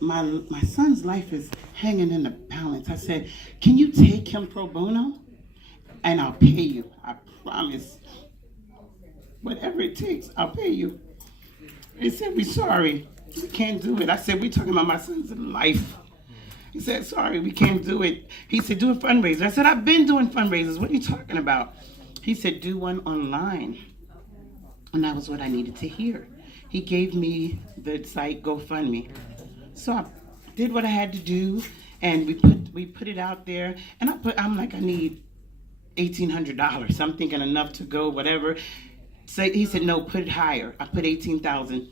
my son's life is hanging in the balance. I said, can you take him pro bono? And I'll pay you. I promise. Whatever it takes, I'll pay you. He said, we're sorry. We can't do it. I said, we're talking about my son's life. He said, sorry, we can't do it. He said, do a fundraiser. I said, I've been doing fundraisers. What are you talking about? He said, do one online. And that was what I needed to hear. He gave me the site GoFundMe. So I did what I had to do, and we put it out there. And I'm like, I need $1,800. I'm thinking enough to go, whatever. So he said, no, put it higher. I put $18,000.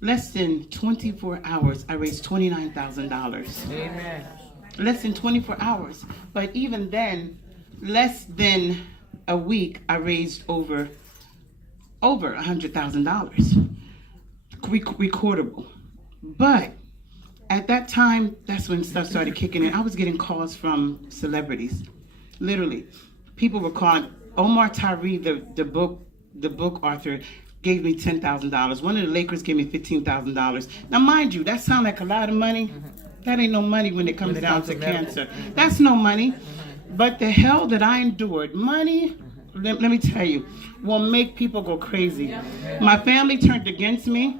Less than 24 hours, I raised $29,000. Amen. Less than 24 hours. But even then, less than a week, I raised over $100,000. Recordable. But at that time, that's when stuff started kicking in. I was getting calls from celebrities. Literally. People were calling. Omar Tyree, the book author, gave me $10,000. One of the Lakers gave me $15,000. Now, mind you, that sounds like a lot of money. That ain't no money when it comes down to cancer. That's no money. But the hell that I endured, money, let me tell you, will make people go crazy. My family turned against me.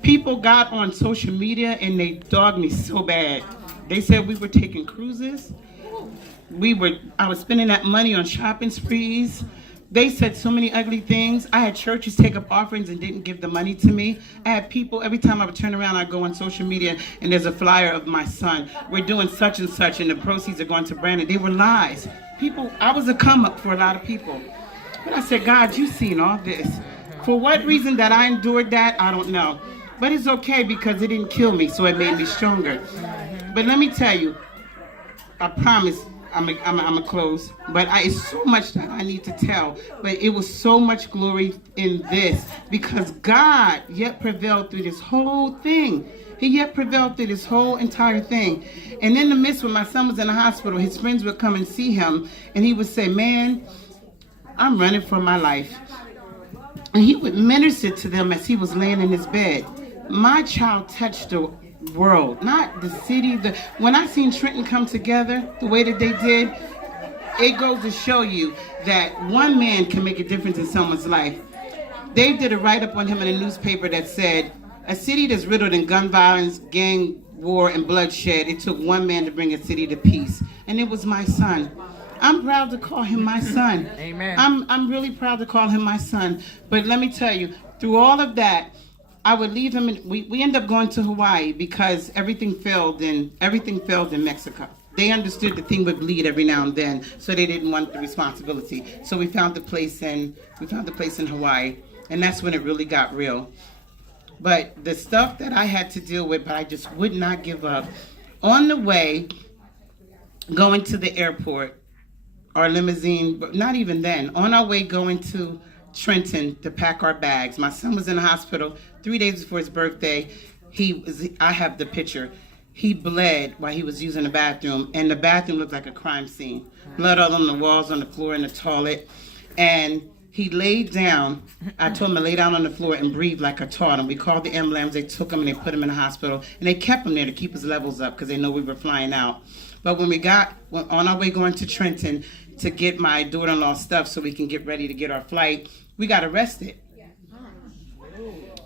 People got on social media and they dogged me so bad. They said we were taking cruises. I was spending that money on shopping sprees. They said so many ugly things. I had churches take up offerings and didn't give the money to me. I had people, every time I would turn around, I'd go on social media and there's a flyer of my son. We're doing such and such and the proceeds are going to Brandon. They were lies. I was a come up for a lot of people. But I said, God, you've seen all this. For what reason that I endured that, I don't know. But it's okay because it didn't kill me, so it made me stronger. But let me tell you, I promise, I'm a close, but it's so much that I need to tell. But it was so much glory in this because God yet prevailed through this whole thing. He yet prevailed through this whole entire thing. And in the midst, when my son was in the hospital, his friends would come and see him, and he would say, man, I'm running for my life. And he would minister to them as he was laying in his bed. My child touched the world, not the city. When I seen Trenton come together the way that they did, it goes to show you that one man can make a difference in someone's life. They did a write-up on him in a newspaper that said, a city that's riddled in gun violence, gang war, and bloodshed, it took one man to bring a city to peace. And it was my son. I'm proud to call him my son. Amen. I'm really proud to call him my son. But let me tell you, through all of that, I would leave him. We end up going to Hawaii because everything failed in Mexico. They understood the thing would bleed every now and then, so they didn't want the responsibility. So we found a place in Hawaii, and that's when it really got real. But the stuff that I had to deal with, but I just would not give up. On the way, going to the airport, our limousine, but not even then, on our way going to Trenton to pack our bags. My son was in the hospital 3 days before his birthday. I have the picture. He bled while he was using the bathroom, and the bathroom looked like a crime scene. Blood all on the walls, on the floor, in the toilet. And he laid down. I told him to lay down on the floor and breathe like I taught him. We called the ambulance. They took him and they put him in the hospital. And they kept him there to keep his levels up because they know we were flying out. But when we on our way going to Trenton to get my daughter-in-law's stuff so we can get ready to get our flight, we got arrested.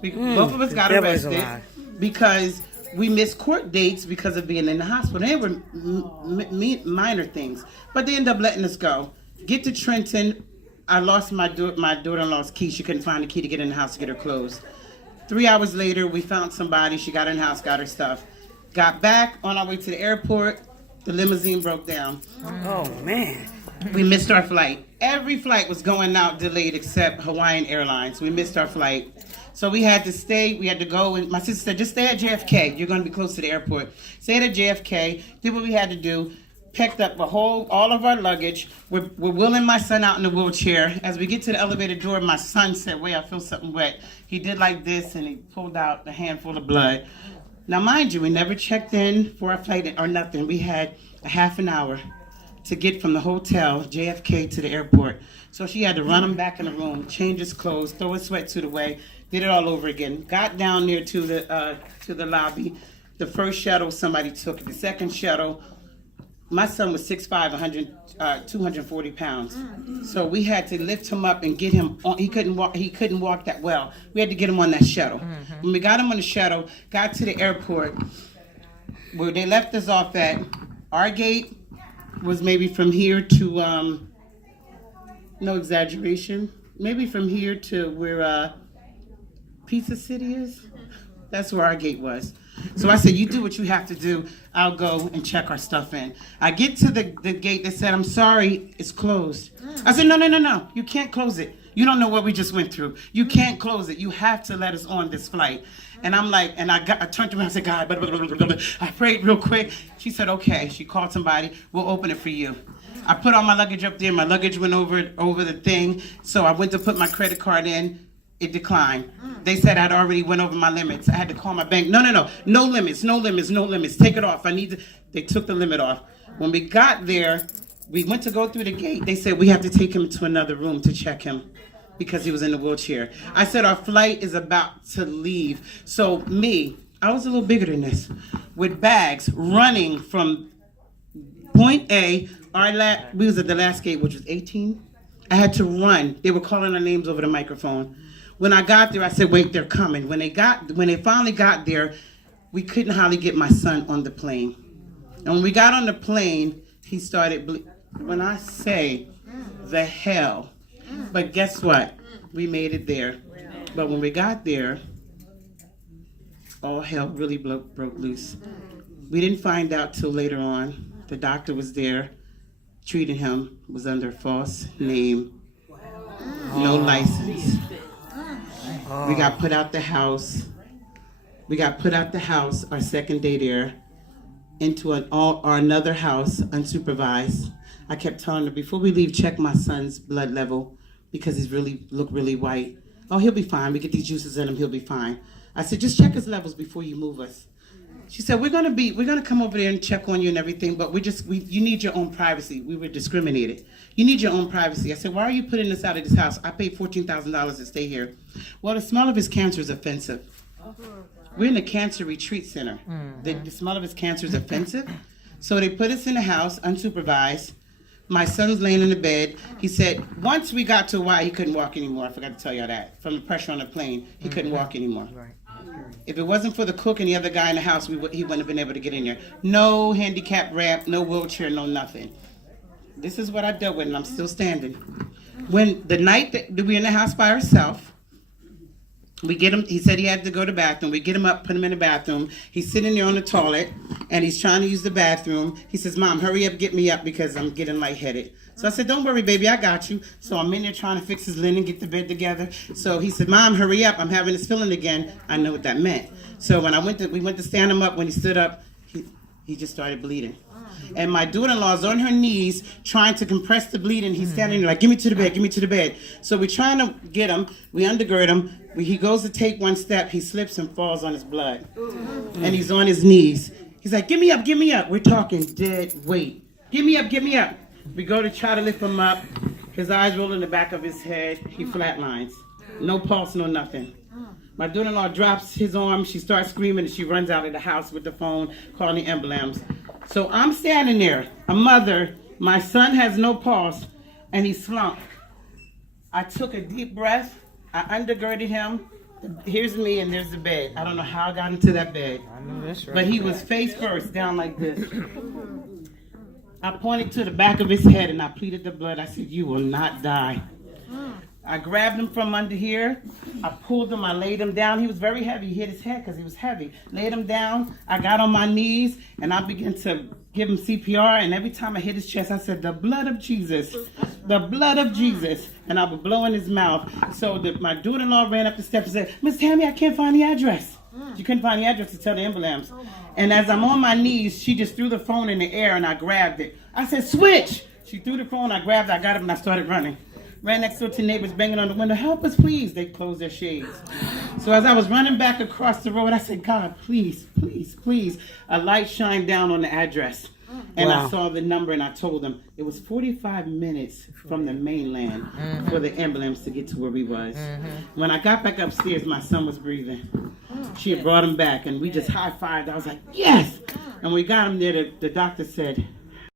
Both of us got arrested because we missed court dates because of being in the hospital. They were minor things. But they ended up letting us go. Get to Trenton. I lost my daughter-in-law's key. She couldn't find the key to get in the house to get her clothes. 3 hours later, we found somebody. She got in the house, got her stuff. Got back on our way to the airport. The limousine broke down. Oh, man. We missed our flight. Every flight was going out delayed except Hawaiian Airlines. We missed our flight. So we had to stay. We had to go. And my sister said, just stay at JFK. You're going to be close to the airport. Stayed at JFK. Did what we had to do. Picked up all of our luggage. We're wheeling my son out in the wheelchair. As we get to the elevator door, my son said, wait, I feel something wet. He did like this, and he pulled out a handful of blood. Now, mind you, we never checked in for our flight or nothing. We had a half an hour to get from the hotel, JFK, to the airport. So she had to run him back in the room, change his clothes, throw his sweatsuit away, did it all over again. Got down there to the lobby, The first shuttle, somebody took it. The second shuttle, my son was 6'5", 240 pounds. So we had to lift him up and get him on. He couldn't walk that well. We had to get him on that shuttle. When we got him on the shuttle, got to the airport, where they left us off at, our gate was maybe from here to, no exaggeration, maybe from here to where Pizza City is. That's where our gate was. So I said, you do what you have to do. I'll go and check our stuff in. I get to the gate. They said, I'm sorry, it's closed. I said, no. You can't close it. You don't know what we just went through. You can't close it. You have to let us on this flight. And I'm like, and I turned around and said, God, blah, blah, blah, blah, blah. I prayed real quick. She said, okay. She called somebody. We'll open it for you. I put all my luggage up there. My luggage went over the thing. So I went to put my credit card in. It declined. They said I'd already went over my limits. I had to call my bank. No limits. Take it off. They took the limit off. When we got there, we went to go through the gate. They said we have to take him to another room to check him because he was in a wheelchair. I said our flight is about to leave. So I was a little bigger than this, with bags running from point A. We was at the last gate, which was 18. I had to run. They were calling our names over the microphone. When I got there, I said, wait, they're coming. When they finally got there, we couldn't hardly get my son on the plane. And when we got on the plane, he started when I say the hell. But guess what? We made it there. But when we got there, all hell really broke loose. We didn't find out till later on. The doctor was there, treating him, was under a false name, no license. We got put out the house. Our second day there, into another house, unsupervised. I kept telling her, before we leave, check my son's blood level because he's look really white. Oh, he'll be fine. We get these juices in him. He'll be fine. I said, just check his levels before you move us. She said, we're gonna come over there and check on you and everything, but you need your own privacy. We were discriminated. You need your own privacy. I said, why are you putting us out of this house? I paid $14,000 to stay here. Well, the smell of his cancer is offensive. We're in a cancer retreat center. The smell of his cancer is offensive. So they put us in the house, unsupervised. My son's laying in the bed. He said, once we got to Hawaii, he couldn't walk anymore. I forgot to tell y'all that. From the pressure on the plane, he couldn't walk anymore. If it wasn't for the cook and the other guy in the house, he wouldn't have been able to get in there. No handicap ramp, no wheelchair, no nothing. This is what I dealt with, and I'm still standing. When the night that we were in the house by ourselves, we get him, he said he had to go to the bathroom. We get him up, put him in the bathroom. He's sitting there on the toilet, and he's trying to use the bathroom. He says, Mom, hurry up, get me up, because I'm getting lightheaded. So I said, don't worry, baby, I got you. So I'm in there trying to fix his linen, get the bed together. So he said, Mom, hurry up, I'm having this feeling again. I know what that meant. So when we went to stand him up, when he stood up, he just started bleeding. And my daughter-in-law's on her knees trying to compress the bleeding. He's standing there like, get me to the bed. So we're trying to get him. We undergird him. He goes to take one step. He slips and falls on his blood. And he's on his knees. He's like, get me up. We're talking dead weight. Get me up. We go to try to lift him up. His eyes roll in the back of his head. He flatlines. No pulse, no nothing. My daughter-in-law drops his arm. She starts screaming, and she runs out of the house with the phone, calling the ambulance. So I'm standing there, a mother. My son has no pulse, and he's slumped. I took a deep breath. I undergirded him. Here's me, and there's the bed. I don't know how I got into that bed. I know that's right. But he was face first, down like this. I pointed to the back of his head, and I pleaded the blood. I said, you will not die. I grabbed him from under here. I pulled him. I laid him down. He was very heavy. He hit his head because he was heavy. Laid him down. I got on my knees, and I began to give him CPR. And every time I hit his chest, I said, the blood of Jesus. The blood of Jesus. And I would blow in his mouth. So my daughter-in-law ran up the steps and said, Miss Tammy, I can't find the address. She couldn't find the address to tell the ambulance. And as I'm on my knees, she just threw the phone in the air, and I grabbed it. I said, switch. She threw the phone. I grabbed it. I got it, and I started running. Ran next door to neighbors banging on the window, help us, please. They closed their shades. So as I was running back across the road, I said, God, please, please, please. A light shined down on the address. And I saw the number, and I told them it was 45 minutes from the mainland for the ambulance to get to where we was. When I got back upstairs, my son was breathing. She had brought him back, and we just high-fived. I was like, yes! And when we got him there, the doctor said,